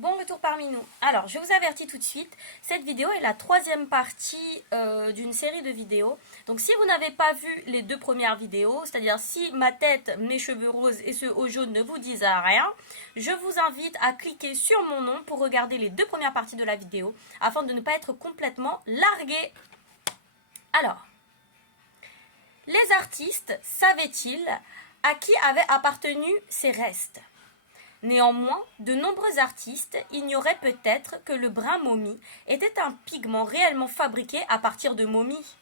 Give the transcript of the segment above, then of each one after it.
Bon retour parmi nous. Alors, je vous avertis tout de suite, cette vidéo est la troisième partie d'une série de vidéos. Donc, si vous n'avez pas vu les deux premières vidéos, c'est-à-dire si ma tête, mes cheveux roses et ce haut jaune ne vous disent rien, je vous invite à cliquer sur mon nom pour regarder les deux premières parties de la vidéo, afin de ne pas être complètement largué. Alors, les artistes savaient-ils à qui avaient appartenu ces restes ? Néanmoins, de nombreux artistes ignoraient peut-être que le brun momie était un pigment réellement fabriqué à partir de momies.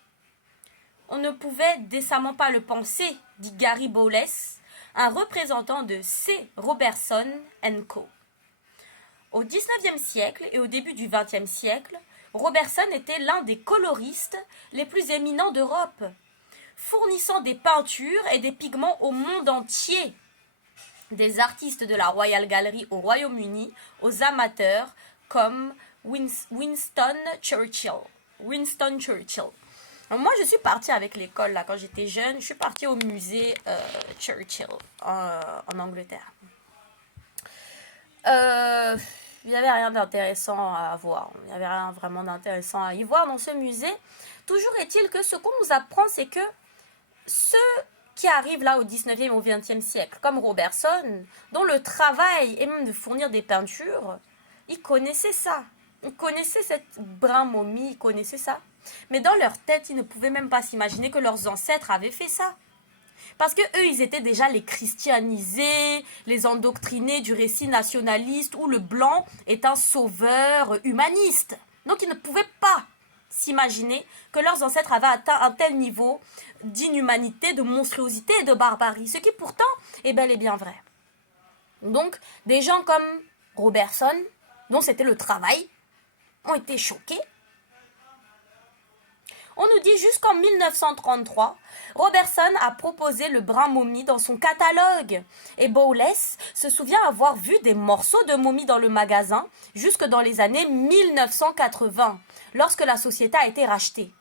On ne pouvait décemment pas le penser, dit Gary Bowless, un représentant de C. Robertson & Co. Au XIXe siècle et au début du XXe siècle, Robertson était l'un des coloristes les plus éminents d'Europe, fournissant des peintures et des pigments au monde entier. Des artistes de la Royal Gallery au Royaume-Uni aux amateurs comme Winston Churchill. Moi, je suis partie avec l'école là quand j'étais jeune. Je suis partie au musée Churchill en Angleterre. Il n'y avait rien d'intéressant à voir. Il n'y avait rien vraiment d'intéressant à y voir dans ce musée. Toujours est-il que ce qu'on nous apprend, c'est que ceux qui arrivent là au 19e au 20e siècle, comme Robertson, dont le travail est même de fournir des peintures, ils connaissaient ça. Ils connaissaient cette brun momie, ils connaissaient ça. Mais dans leur tête, ils ne pouvaient même pas s'imaginer que leurs ancêtres avaient fait ça. Parce que eux, ils étaient déjà les christianisés, les endoctrinés du récit nationaliste où le blanc est un sauveur humaniste. Donc ils ne pouvaient pas s'imaginer que leurs ancêtres avaient atteint un tel niveau d'inhumanité, de monstruosité et de barbarie, ce qui pourtant est bel et bien vrai. Donc, des gens comme Robertson, dont c'était le travail, ont été choqués. On nous dit jusqu'en 1933, Robertson a proposé le brun momie dans son catalogue. Et Bowless se souvient avoir vu des morceaux de momie dans le magasin jusque dans les années 1980, lorsque la société a été rachetée.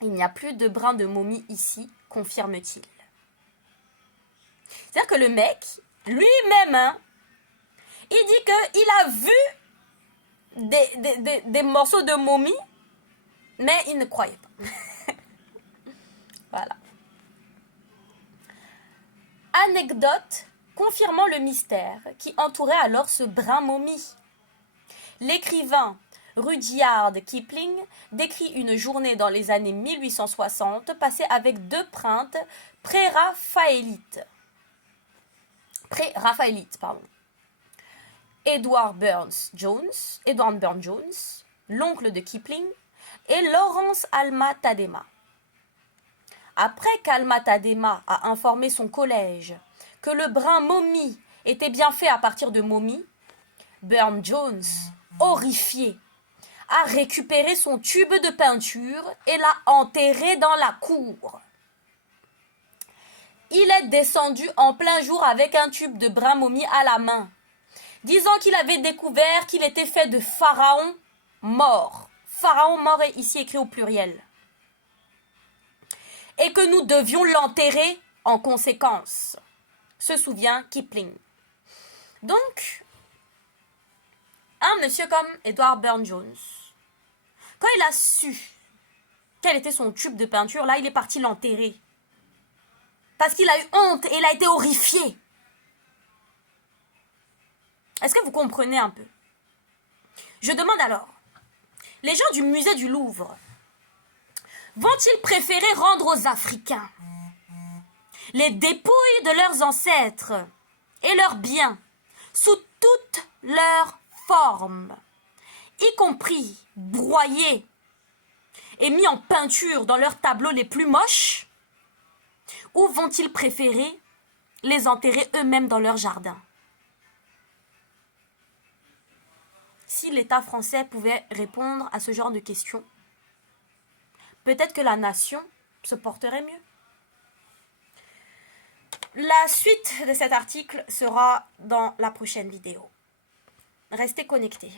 Il n'y a plus de brin de momie ici, confirme-t-il. C'est-à-dire que le mec, lui-même, il dit qu'il a vu des morceaux de momie, mais il ne croyait pas. Voilà. Anecdote confirmant le mystère qui entourait alors ce brun momie. L'écrivain Rudyard Kipling décrit une journée dans les années 1860 passée avec deux peintres pré-raphaélites. Edward Burne-Jones, l'oncle de Kipling, et Lawrence Alma Tadema. Après qu'Alma Tadema a informé son collège que le brun momie était bien fait à partir de momies, Burne-Jones, horrifié, a récupéré son tube de peinture et l'a enterré dans la cour. Il est descendu en plein jour avec un tube de brun momie à la main, disant qu'il avait découvert qu'il était fait de pharaon mort. Pharaon mort est ici écrit au pluriel. Et que nous devions l'enterrer en conséquence, se souvient Kipling. Donc, un monsieur comme Edward Burne-Jones, quand il a su quel était son tube de peinture, là, il est parti l'enterrer. Parce qu'il a eu honte et il a été horrifié. Est-ce que vous comprenez un peu? Je demande alors, les gens du musée du Louvre vont-ils préférer rendre aux Africains les dépouilles de leurs ancêtres et leurs biens sous toutes leurs formes, y compris broyés et mis en peinture dans leurs tableaux les plus moches, ou vont-ils préférer les enterrer eux-mêmes dans leur jardin? Si l'État français pouvait répondre à ce genre de questions, peut-être que la nation se porterait mieux. La suite de cet article sera dans la prochaine vidéo. Restez connectés.